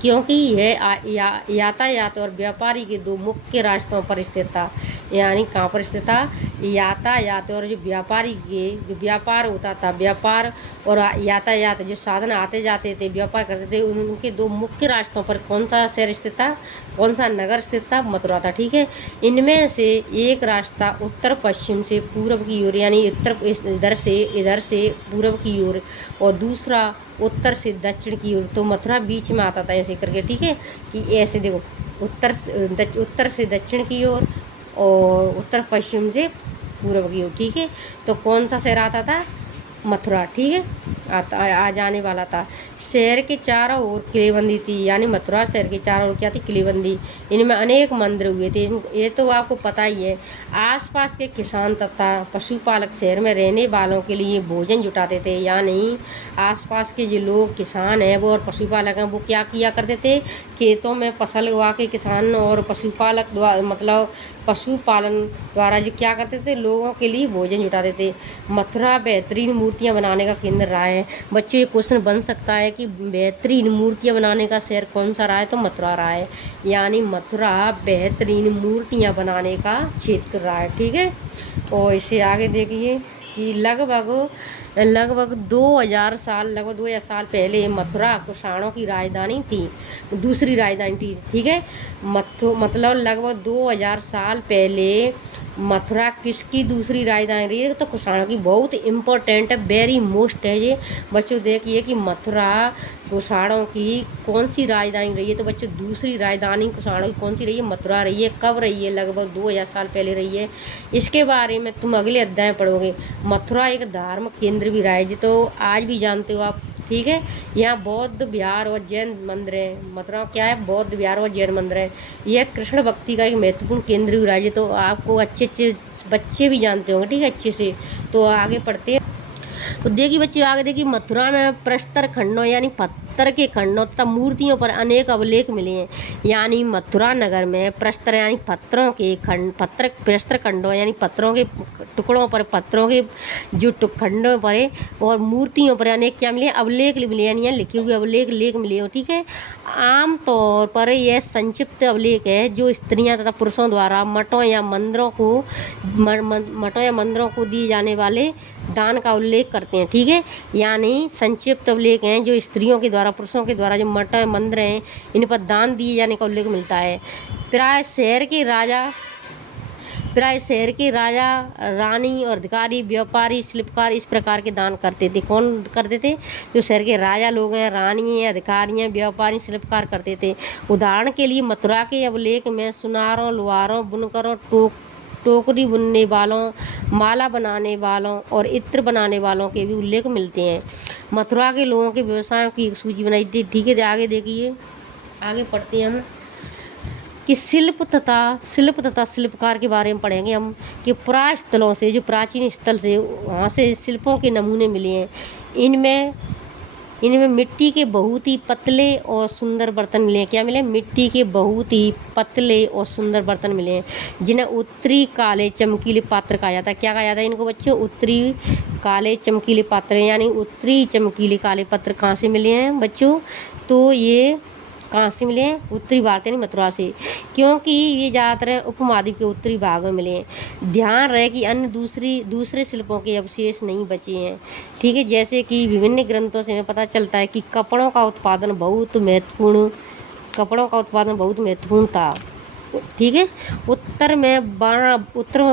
क्योंकि यह यातायात और व्यापारी के दो मुख्य रास्तों पर स्थित था। यानी कहाँ पर स्थित था, यातायात और जो व्यापारी के जो व्यापार होता था, व्यापार और यातायात जो साधन आते जाते थे, व्यापार करते थे, उनके दो मुख्य रास्तों पर कौन सा शहर स्थित था, कौन सा नगर स्थित था, मथुरा था। ठीक है, इनमें से एक रास्ता उत्तर पश्चिम से पूर्व की ओर, यानी इधर से पूर्व की ओर, और दूसरा उत्तर से दक्षिण की ओर। तो मथुरा बीच में आता था ऐसे करके। ठीक है, कि ऐसे देखो, उत्तर से दक्षिण की ओर और उत्तर पश्चिम से पूर्व की ओर। ठीक है, तो कौन सा शहर आता था, मथुरा। ठीक है, आ जाने वाला था। शहर के चारों ओर किलेबंदी थी, यानी मथुरा शहर के चारों ओर क्या थी, किलेबंदी। इनमें अनेक मंदिर हुए थे, ये तो आपको पता ही है। आसपास के किसान तथा पशुपालक शहर में रहने वालों के लिए भोजन जुटाते थे। यानी आसपास के जो लोग किसान हैं वो और पशुपालक हैं, वो क्या किया करते थे, खेतों में फसल उगा के किसान और पशुपालक द्वारा, मतलब पशुपालन द्वारा जो क्या करते थे, लोगों के लिए भोजन जुटाते थे। मथुरा बेहतरीन मूर्तियाँ बनाने का केंद्र रहा है। बच्चों ये क्वेश्चन बन सकता है कि बेहतरीन मूर्तियाँ बनाने का शहर कौन सा रहा है, तो मथुरा रहा है। यानी मथुरा बेहतरीन मूर्तियाँ बनाने का क्षेत्र रहा है। ठीक है, और इसे आगे देखिए कि लगभग 2000 साल पहले मथुरा कुषाणों की राजधानी थी, दूसरी राजधानी थी। ठीक है, मतलब लगभग 2000 साल पहले मथुरा किसकी दूसरी राजधानी रही है, तो कुषाणों की। बहुत इम्पोर्टेंट है, वेरी मोस्ट है ये बच्चों। देखिए कि मथुरा कुषाणों की कौन सी राजधानी रही है, तो बच्चों दूसरी राजधानी कुषाणों की कौन सी रही है, मथुरा रही है। कब रही है, लगभग 2000 साल पहले रही है। इसके बारे में तुम अगले अध्याय पढ़ोगे। मथुरा एक धार्मिक केंद्र भी रहा है, जी तो आज भी जानते हो आप। ठीक है, यहाँ बौद्ध विहार और जैन मंदिर है। मथुरा क्या है, बौद्ध विहार और जैन मंदिर है। यह कृष्ण भक्ति का एक महत्वपूर्ण केंद्र भी रहा है, तो आपको अच्छे बच्चे भी जानते होंगे। ठीक है, अच्छे से। तो आगे पढ़ते हैं। तो देखिए बच्चे, आगे देखिए, मथुरा में प्रस्तर खंडों यानी पत्थर के खंडों तथा मूर्तियों पर अनेक अभिलेख मिले हैं। यानी मथुरा नगर में प्रस्तर यानी पत्थरों के खंड, प्रस्तर खंडों यानी पत्थरों के टुकड़ों पर, पत्थरों के जो खंडों पर और मूर्तियों पर अनेक क्या मिले, अभिलेख मिले, यानी लिखे हुए लेख मिले हो। ठीक है, आम तौर पर यह संक्षिप्त अभिलेख है जो स्त्रियां तथा पुरुषों द्वारा मठों या मंदिरों को दिए जाने वाले दान का उल्लेख करते हैं। ठीक है, यानी संक्षिप्त अभिलेख हैं जो स्त्रियों के द्वारा, पुरुषों के द्वारा जो मठ मंदिर हैं, इन पर दान दिए जाने का उल्लेख मिलता है। प्राय शहर के राजा रानी और अधिकारी, व्यापारी, शिल्पकार इस प्रकार के दान करते थे। कौन करते थे, जो शहर के राजा लोग हैं, रानी हैं, अधिकारी हैं, व्यापारी, शिल्पकार करते थे। उदाहरण के लिए मथुरा के अभिलेख में सुनारों, लोहारों, बुनकरों, टोकरी बुनने वालों, माला बनाने वालों और इत्र बनाने वालों के भी उल्लेख मिलते हैं। मथुरा के लोगों के व्यवसायों की एक सूची बनाई थी। ठीक है, आगे देखिए, आगे पढ़ते हैं हम कि शिल्प तथा शिल्पकार के बारे में पढ़ेंगे हम कि पुरास्थलों से, जो प्राचीन स्थल से, वहाँ से शिल्पों के नमूने मिले हैं। इनमें इनमें मिट्टी के बहुत ही पतले और सुंदर बर्तन मिले हैं। क्या मिले? मिट्टी के बहुत ही पतले और सुंदर बर्तन मिले हैं, जिन्हें उत्तरी काले चमकीले पात्र कहा जाता है। क्या कहा जाता है इनको बच्चों? उत्तरी काले चमकीले पात्र। यानी उत्तरी चमकीले काले पत्थर कहाँ से मिले हैं बच्चों? तो ये कहाँ से मिले हैं? उत्तरी भारत यानी मथुरा से, क्योंकि ये ज़्यादातर उपमहाद्वीप के उत्तरी भाग में मिले हैं। ध्यान रहे कि अन्य दूसरे शिल्पों के अवशेष नहीं बचे हैं। ठीक है, जैसे कि विभिन्न ग्रंथों से हमें पता चलता है कि कपड़ों का उत्पादन बहुत महत्वपूर्ण था। ठीक है, उत्तर में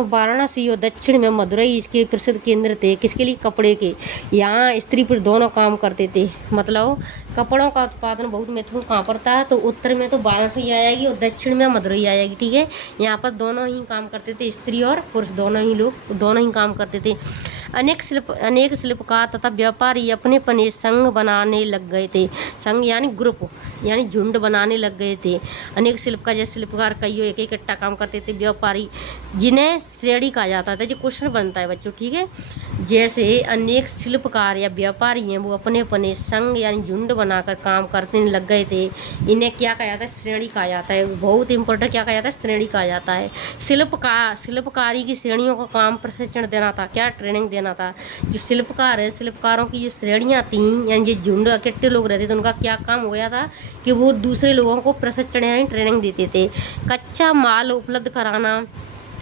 वाराणसी और दक्षिण में मदुरई इसके प्रसिद्ध केंद्र थे। किसके लिए? कपड़े के। यहाँ स्त्री पुरुष दोनों काम करते थे। मतलब कपड़ों का उत्पादन बहुत महत्वपूर्ण कहाँ पर था? तो उत्तर में तो वाराणसी आ जाएगी और दक्षिण में मदुरई आ जाएगी। ठीक है, यहाँ पर दोनों ही काम करते थे, स्त्री और पुरुष दोनों ही काम करते थे। अनेक शिल्पकार तथा व्यापारी अपने अपने संघ बनाने लग गए थे। संघ यानी ग्रुप, यानी झुंड बनाने लग गए थे। अनेक शिल्पकार कईयों एक इकट्ठा काम करते थे। व्यापारी, जिन्हें श्रेणी कहा जाता था। जो क्वेश्चन बनता है बच्चों, ठीक है, जैसे अनेक शिल्पकार या व्यापारी हैं, वो अपने अपने संघ यानी झुंड बनाकर काम करने लग गए थे। इन्हें क्या कहा जाता है? श्रेणी कहा जाता है। बहुत इंपॉर्टेंट, क्या कहा जाता है? श्रेणी कहा जाता है। शिल्पकारी की श्रेणियों का काम प्रशिक्षण देना था। क्या? ट्रेनिंग देना था। जो शिल्पकार है, शिल्पकारों की जो श्रेणियाँ थी यानी जो झुंड इकट्ठे लोग रहते थे, उनका क्या काम हो गया था कि वो दूसरे लोगों को प्रशिक्षण यानी ट्रेनिंग देते थे। कच्चा माल उपलब्ध कराना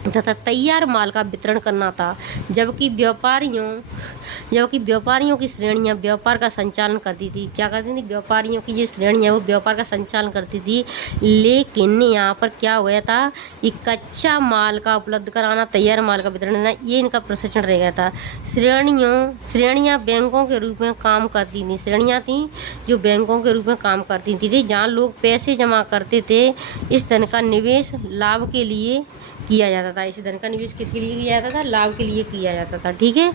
तथा तैयार माल का वितरण करना था। जबकि व्यापारियों की श्रेणियां व्यापार का संचालन करती थी। क्या करती थी? व्यापारियों की जो श्रेणियां वो व्यापार का संचालन करती थी। लेकिन यहाँ पर क्या हो गया था कि कच्चा माल का उपलब्ध कराना, तैयार माल का वितरण करना, ये इनका प्रशिक्षण रह गया था। श्रेणियां बैंकों के रूप में काम करती थी। श्रेणियां थी जो बैंकों के रूप में काम करती थी, जहाँ लोग पैसे जमा करते थे। इस धन का निवेश लाभ के लिए किया जाता था। इस धन का निवेश किसके लिए किया जाता था? लाभ के लिए किया जाता था। ठीक है,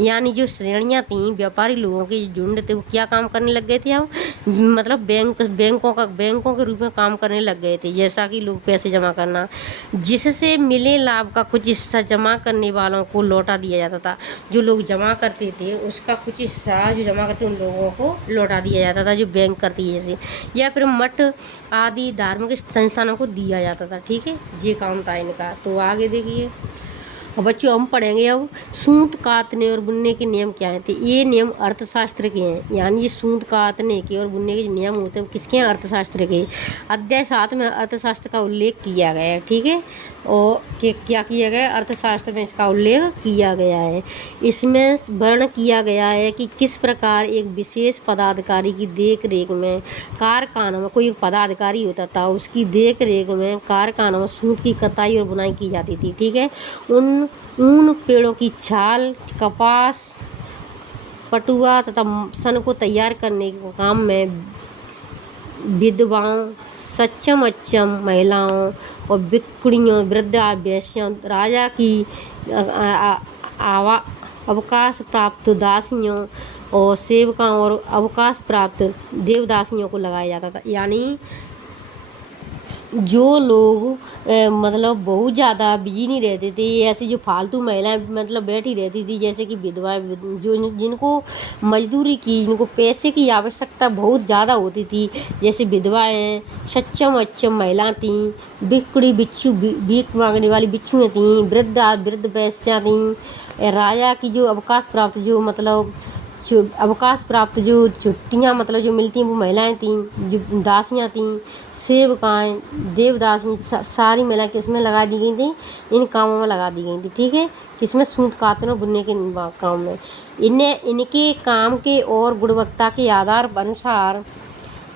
यानी जो श्रेणियां थीं, व्यापारी लोगों के झुंड थे, वो क्या काम करने लग गए थे अब? मतलब बैंकों के रूप में काम करने लग गए थे। जैसा कि लोग पैसे जमा करना, जिससे मिले लाभ का कुछ हिस्सा जमा करने वालों को लौटा दिया जाता था। जो लोग जमा करते थे उसका कुछ हिस्सा जो जमा करते उन लोगों को लौटा दिया जाता था, जो बैंक करती है जैसे, या फिर मठ आदि धार्मिक संस्थानों को दिया जाता था। ठीक है, ये काम था इनका। तो आगे देखिए, अब बच्चों हम पढ़ेंगे अब सूत कातने और बुनने के नियम क्या हैं। तो ये नियम अर्थशास्त्र के हैं। यानी ये सूत कातने के और बुनने के जो नियम होते हैं वो किसके हैं? अर्थशास्त्र के। अध्याय 7 में अर्थशास्त्र का उल्लेख किया गया है। ठीक है, और क्या किया गया है? अर्थशास्त्र में इसका उल्लेख किया गया है। इसमें वर्णन किया गया है कि किस प्रकार एक विशेष पदाधिकारी की देख रेख में कारखानों में, कोई पदाधिकारी होता था, उसकी देख रेख में कारखानों में सूत की कताई और बुनाई की जाती थी। ठीक है, ऊन पेड़ों की छाल, कपास, पटुआ तथा सन को तैयार करने के काम में विधवाओं, सक्षम अक्षम महिलाओं और बिक्कुड़ियों, वृद्धा, वेश्याओं, राजा की अवकाश प्राप्त दासियों और सेवकाओं और अवकाश प्राप्त देवदासियों को लगाया जाता था। यानी जो लोग मतलब बहुत ज़्यादा बिजी नहीं रहते थे, ऐसी जो फालतू महिलाएं मतलब बैठी रहती थी, जैसे कि विधवाएं, जो जिनको मजदूरी की, जिनको पैसे की आवश्यकता बहुत ज़्यादा होती थी, जैसे विधवाएं, सक्षम अक्षम महिला थीं, बिक्कुड़ी बिच्छू, भीख मांगने वाली बिच्छुएँ थीं, वृद्ध वैश्या थीं, राजा की जो अवकाश प्राप्त जो छुट्टियाँ मतलब जो मिलती हैं वो महिलाएं थीं, जो दासियाँ थीं, सेवकाएँ, देवदासी, सारी महिलाएं किसमें लगा दी गई थी? इन कामों में लगा दी गई थी। ठीक है, किसमें? सूत कातने और बुनने के काम में। इनके काम के और गुणवत्ता के आधार पर अनुसार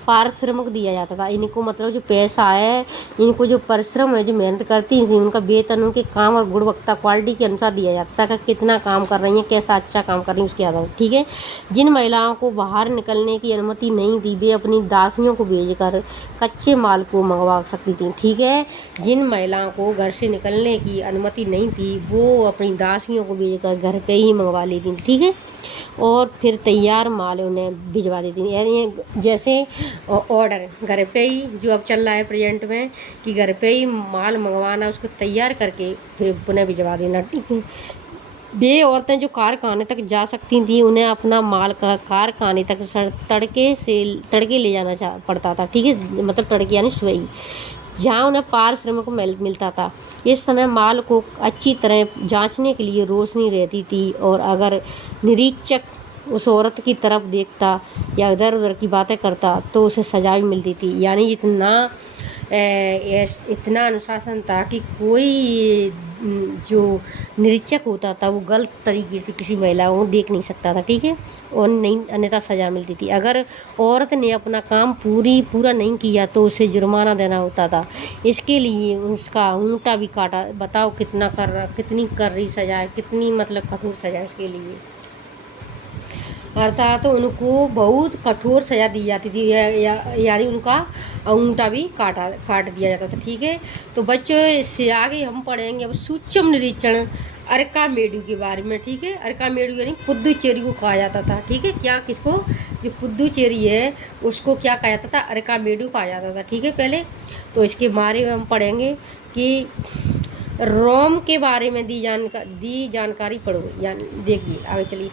पारिश्रमिक दिया जाता था। इनको मतलब जो पैसा है, इनको जो परिश्रम है, जो मेहनत करती हैं, उनका वेतन उनके काम और गुणवत्ता क्वालिटी के अनुसार दिया जाता है। कितना काम कर रही हैं, कैसा अच्छा काम कर रही हैं, उसके आधार पर। ठीक है, जिन महिलाओं को बाहर निकलने की अनुमति नहीं थी, वे अपनी दासियों को भेजकर कच्चे माल को मंगवा सकती थी। ठीक है, जिन महिलाओं को घर से निकलने की अनुमति नहीं थी, वो अपनी दासियों को भेजकर घर पे ही मंगवा लेती थी। ठीक है, और फिर तैयार माल उन्हें भिजवा देती थी। यानी जैसे ऑर्डर घर पे ही जो अब चल रहा है प्रेजेंट में, कि घर पे ही माल मंगवाना, उसको तैयार करके फिर पुनः भिजवा देना। ठीक है, वे औरतें जो कारखाने तक जा सकती थीं उन्हें अपना माल का कारखाने तक तड़के ले जाना पड़ता था, ठीक है, मतलब तड़के यानी सुबह, जहाँ उन्हें पारिश्रमिक मिलता था। इस समय माल को अच्छी तरह जांचने के लिए रोशनी रहती थी, और अगर निरीक्षक उस औरत की तरफ देखता या इधर उधर की बातें करता तो उसे सजा भी मिलती थी। यानी इतना अनुशासन था कि कोई जो निरीक्षक होता था वो गलत तरीके से किसी महिला को देख नहीं सकता था, ठीक है, और नहीं अन्यथा सजा मिलती थी। अगर औरत ने अपना काम पूरा नहीं किया तो उसे जुर्माना देना होता था। इसके लिए उसका ऊँटा भी काटा। बताओ कितनी कर रही सजा है, कितनी मतलब कठोर सजा इसके लिए। अर्थात तो उनको बहुत कठोर सजा दी जाती थी, यानी उनका ऊँटा भी काट दिया जाता था, ठीक है। तो बच्चों, इससे आगे हम पढ़ेंगे अब सूक्ष्म निरीक्षण अरकामेडू के बारे में, ठीक है। अरकामेडू यानी पुद्दुचेरी को कहा जाता था, ठीक है। क्या किसको? जो पुद्दुचेरी है उसको क्या कहा जाता था? अरकामेडू कहा जाता था, ठीक है। पहले तो इसके बारे में हम पढ़ेंगे कि रोम के बारे में दी जानकारी पढ़ो, यानी देखिए आगे चलिए।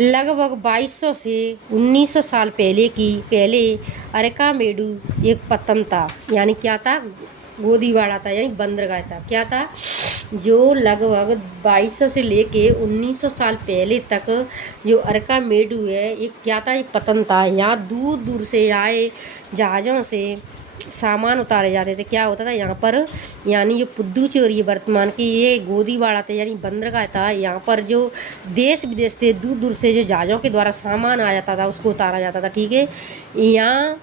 लगभग 2200 से 1900 साल पहले अरकामेडू एक पत्तन था, यानी क्या था? गोदीवाड़ा था, यानी बंदरगाह था। क्या था? जो लगभग 2200 से लेके 1900 साल पहले तक जो अरकामेडू है एक क्या था? एक पत्तन था। यहाँ दूर दूर से आए जहाज़ों से सामान उतारे जाते थे। क्या होता था यहाँ पर? यानी जो पुद्दुचेरी वर्तमान की ये गोदीवाड़ा था, यानी बंदरगाह था। यहाँ पर जो देश विदेश से दूर दूर से जो जहाज़ों के द्वारा सामान आ जाता था उसको उतारा जाता था, ठीक है। यहाँ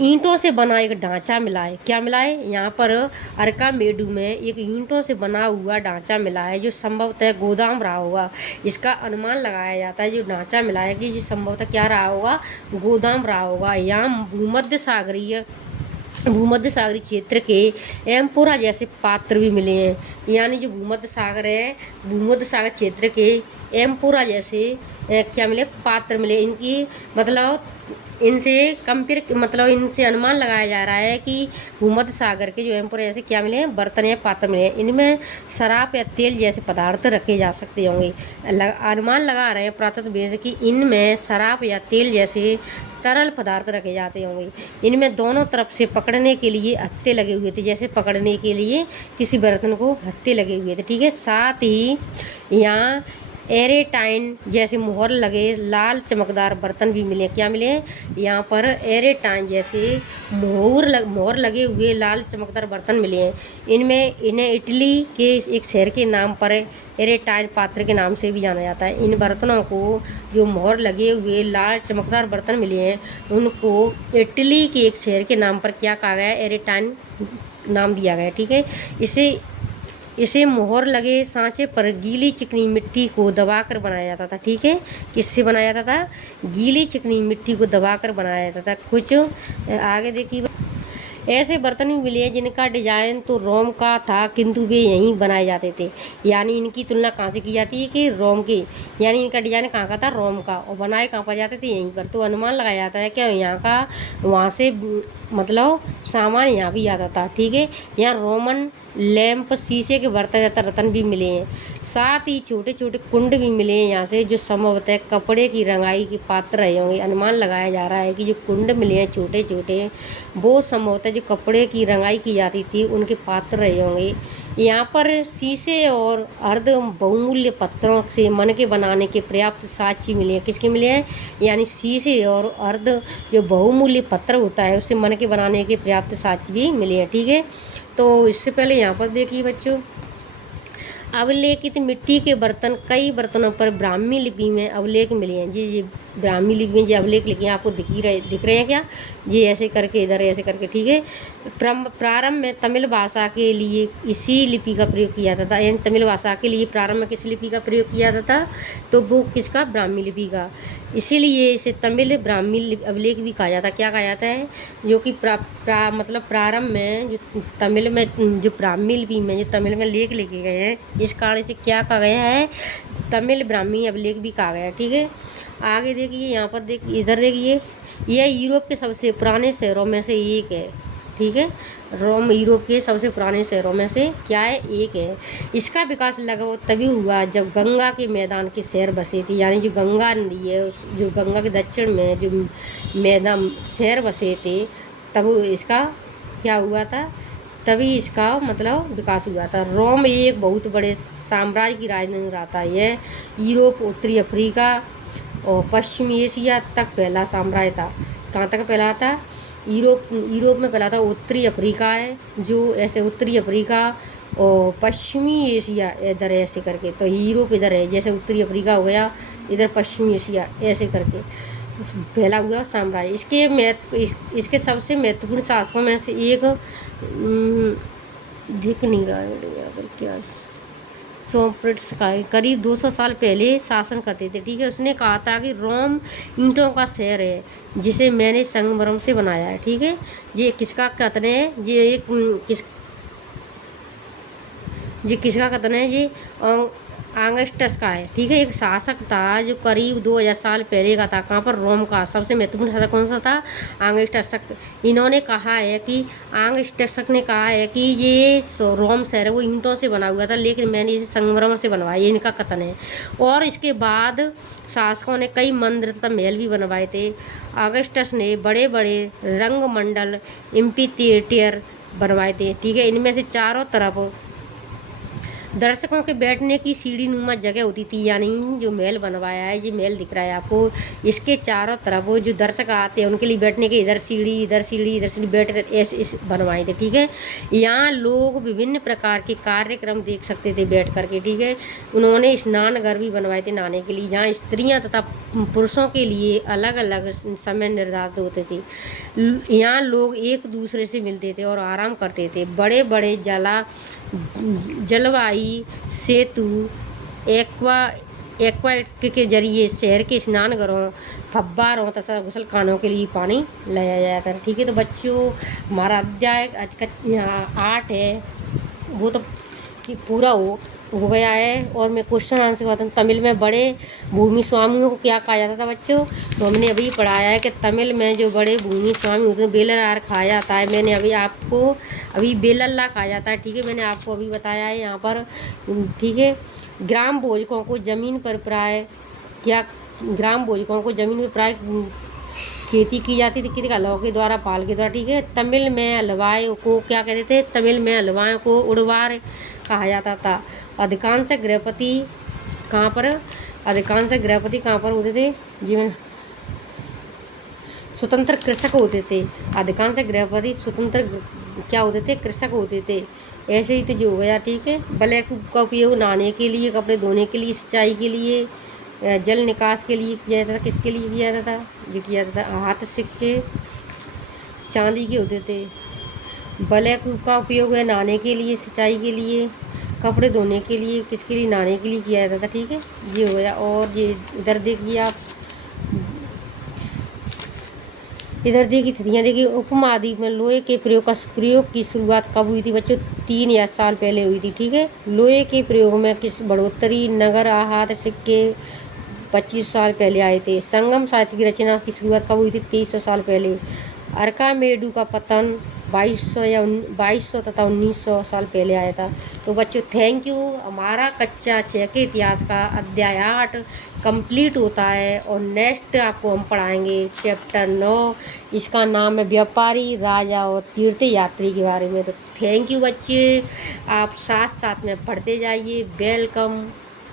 ईंटों से बना एक ढांचा मिला है। क्या मिला है? यहाँ पर अरकामेडू में एक ईंटों से बना हुआ ढांचा मिला है, जो संभवतः गोदाम रहा होगा। इसका अनुमान लगाया जाता है जो ढांचा मिला है कि संभवतः क्या रहा होगा? गोदाम रहा होगा। यहाँ भूमध्य सागरीय क्षेत्र के एम्पोरा जैसे पात्र भी मिले हैं। यानी जो भूमध्य सागर है, भूमध्य सागर क्षेत्र के एम्पोरा जैसे क्या मिले? पात्र मिले। इनकी मतलब इनसे अनुमान लगाया जा रहा है कि भूमध्य सागर के जो एम्पोरा जैसे क्या मिले हैं? बर्तन या पात्र मिले हैं। इनमें शराब या तेल जैसे पदार्थ रखे जा सकते होंगे। अनुमान लगा रहे हैं पुरातत्वविद कि इनमें शराब या तेल जैसे तरल पदार्थ रखे जाते होंगे। इनमें दोनों तरफ से पकड़ने के लिए हत्थे लगे हुए थे, जैसे पकड़ने के लिए किसी बर्तन को हत्थे लगे हुए थे, ठीक है। साथ ही यहाँ एरेटाइन जैसे मोहर लगे लाल चमकदार बर्तन भी मिले। क्या मिले? यहाँ पर एरेटाइन जैसे मोहर लगे हुए लाल चमकदार बर्तन मिले हैं। इन्हें इटली के एक शहर के नाम पर एरेटाइन पात्र के नाम से भी जाना जाता है। इन बर्तनों को जो मोहर लगे हुए लाल चमकदार बर्तन मिले हैं उनको इटली के एक शहर के नाम पर क्या कहा गया? एरेटाइन नाम दिया गया, ठीक है। इसे मोहर लगे सांचे पर गीली चिकनी मिट्टी को दबाकर बनाया जाता था, ठीक है। किससे बनाया जाता था? गीली चिकनी मिट्टी को दबाकर बनाया जाता था। कुछ आगे देखिए, ऐसे बर्तन भी मिले हैं जिनका डिजाइन तो रोम का था किंतु वे यहीं बनाए जाते थे। यानी इनकी तुलना कहाँ से की जाती है? कि रोम के, यानी इनका डिजाइन कहाँ का था? रोम का, और बनाए कहाँ पर जाते थे? यहीं पर। तो अनुमान लगाया जाता है क्या यहाँ का वहाँ से मतलब सामान यहाँ भी आता था, ठीक है। यहाँ रोमन लैंप, शीशे के बर्तन या रत्न भी मिले हैं। साथ ही छोटे छोटे कुंड भी मिले हैं यहाँ से, जो संभवतः कपड़े की रंगाई के पात्र रहे होंगे। अनुमान लगाया जा रहा है कि जो कुंड मिले हैं छोटे छोटे, वो संभवतः जो कपड़े की रंगाई की जाती थी उनके पात्र रहे होंगे। यहाँ पर शीशे और अर्ध बहुमूल्य पत्थरों से मनके बनाने के पर्याप्त साक्ष्य मिले हैं। किसके मिले हैं? यानी शीशे और अर्ध जो बहुमूल्य पत्थर होता है उससे मनके बनाने के पर्याप्त साक्ष्य भी मिले हैं, ठीक है। तो इससे पहले यहाँ पर देखिए बच्चों, अवलेखित मिट्टी के बर्तन, कई बर्तनों पर ब्राह्मी लिपि में अवलेख मिले हैं। जी ब्राह्मी लिपि में जो अवलेख लिखे हैं आपको दिख रहे हैं क्या? जी ऐसे करके, इधर ऐसे करके, ठीक है। प्रारंभ में तमिल भाषा के लिए इसी लिपि का प्रयोग किया जाता था। यानी तमिल भाषा के लिए प्रारंभ में किस लिपि का प्रयोग किया जाता था? तो वो किसका? ब्राह्मी लिपि का। इसीलिए इसे तमिल ब्राह्मी अवलेख भी कहा जाता है। क्या कहा जाता है? जो कि मतलब प्रारंभ में जो तमिल में जो ब्राह्मी लिपि में जो तमिल में लेख लिखे गए हैं, इस कारण से क्या कहा गया है? तमिल ब्राह्मी अभिलेख भी कहा गया, ठीक है। आगे देखिए, यहाँ पर इधर देखिए, यह यूरोप के सबसे पुराने शहरों में से एक है, ठीक है। रोम यूरोप के सबसे पुराने शहरों में से क्या है, एक है। इसका विकास लगभग तभी हुआ जब गंगा के मैदान के शहर बसे थे, यानी जो गंगा नदी है उस जो गंगा के दक्षिण में जो मैदान शहर बसे थे, तब इसका क्या हुआ था, तभी इसका मतलब विकास हुआ था। रोम एक बहुत बड़े साम्राज्य की राजधानी रहा था। यह यूरोप, उत्तरी अफ्रीका और पश्चिमी एशिया तक फैला साम्राज्य था। कहाँ तक फैला था? यूरोप में फैला था। उत्तरी अफ्रीका है जो ऐसे उत्तरी अफ्रीका और पश्चिमी एशिया इधर ऐसे करके, तो यूरोप इधर है, जैसे उत्तरी अफ्रीका हो गया, इधर पश्चिमी एशिया ऐसे करके फैला हुआ साम्राज्य। इसके सबसे महत्वपूर्ण शासकों में से एक दिख नहीं रहा है यहाँ पर क्या, सोक्रेटिस का करीब 200 साल पहले शासन करते थे। ठीक है, उसने कहा था कि रोम ईंटों का शहर है जिसे मैंने संगमरमर से बनाया है। ठीक है, ये किसका कथन है? ये किसका कथन है? ये ऑगस्टस का है। ठीक है, एक शासक था जो करीब 2000 साल पहले का था। कहाँ पर? रोम का। सबसे महत्वपूर्ण शासक कौन सा था? ऑगस्टस। इन्होंने कहा है कि ऑगस्टस ने कहा है कि ये रोम शहर है वो ईंटों से बना हुआ था, लेकिन मैंने इसे संगमरमर से बनवाया, ये इनका कथन है। और इसके बाद शासकों ने कई मंदिर तथा महल भी बनवाए थे। ऑगस्टस ने बड़े बड़े रंगमंडल एम्फीथिएटर बनवाए थे। ठीक है, इनमें से चारों तरफ दर्शकों के बैठने की सीढ़ी नुमा जगह होती थी, यानी जो महल बनवाया है, ये महल दिख रहा है आपको, इसके चारों तरफ जो दर्शक आते हैं उनके लिए बैठने के इधर सीढ़ी इधर सीढ़ी इधर सीढ़ी बैठ रहे ऐसे बनवाए थे। ठीक है, यहाँ लोग विभिन्न प्रकार के कार्यक्रम देख सकते थे बैठ करके। ठीक है, उन्होंने स्नान घर भी बनवाए थे नहाने के लिए, जहाँ स्त्रियाँ तथा पुरुषों के लिए अलग अलग समय निर्धारित होते थे। यहाँ लोग एक दूसरे से मिलते थे और आराम करते थे। बड़े बड़े जलवायु सेतु एक्वाइड के जरिए शहर के स्नान घरों, फव्वारों तथा गुसल खानों के लिए पानी लाया जाता है। ठीक है, तो बच्चों हमारा अध्याय आज का 8 है वो तो पूरा हो गया है। और मैं क्वेश्चन आंसर करता हूँ। तमिल में बड़े भूमि स्वामियों को क्या कहा जाता था बच्चों? तो हमने अभी पढ़ाया है कि तमिल में जो बड़े भूमि स्वामी होते हैं बेललार खाया जाता है। मैंने अभी बेलल्ला खाया जाता है। ठीक है, मैंने आपको अभी बताया है यहाँ पर। ठीक है, ग्राम भोजकों को ज़मीन पर प्राय खेती की जाती थी किसी हलवा के द्वारा, पाल के द्वारा। ठीक है, तमिल में हलवाई को क्या कहते थे? तमिल में हलवाई को उड़वार कहा जाता था। अधिकांश गृहपति कहाँ पर होते थे? जीवन स्वतंत्र कृषक होते थे। अधिकांश गृहपति स्वतंत्र क्या होते थे? कृषक होते थे। ऐसे ही तो जो हो गया। ठीक है, ब्लैक का उपयोग नहाने के लिए, कपड़े धोने के लिए, सिंचाई के लिए, जल निकास के लिए किया जाता था। किसके लिए किया जाता था? ये किया जाता था। हाथ सिक्के चांदी के होते थे। ब्लैक का उपयोग है नहाने के लिए, सिंचाई के लिए, कपड़े धोने के लिए, किसके लिए? नहाने के लिए किया जाता था। ठीक है, ये हो गया। और ये इधर देखिए आप, इधर देखिए तिथियाँ देखिए। उपमहाद्वीप में लोहे के प्रयोग की शुरुआत कब हुई थी बच्चों? 3 साल पहले हुई थी। ठीक है, लोहे के प्रयोग में किस बढ़ोतरी नगर आहत सिक्के 25 साल पहले आए थे। संगम साहित्य की रचना की शुरुआत कब हुई थी? 2300 साल पहले। अर्कामेडू का पतन 2200 तथा 1900 साल पहले आया था। तो बच्चों थैंक यू। हमारा कक्षा 6 के इतिहास का अध्याय 8 कंप्लीट होता है और नेक्स्ट आपको हम पढ़ाएंगे चैप्टर 9। इसका नाम है व्यापारी, राजा और तीर्थ यात्री के बारे में। तो थैंक यू बच्चे, आप साथ साथ में पढ़ते जाइए। वेलकम।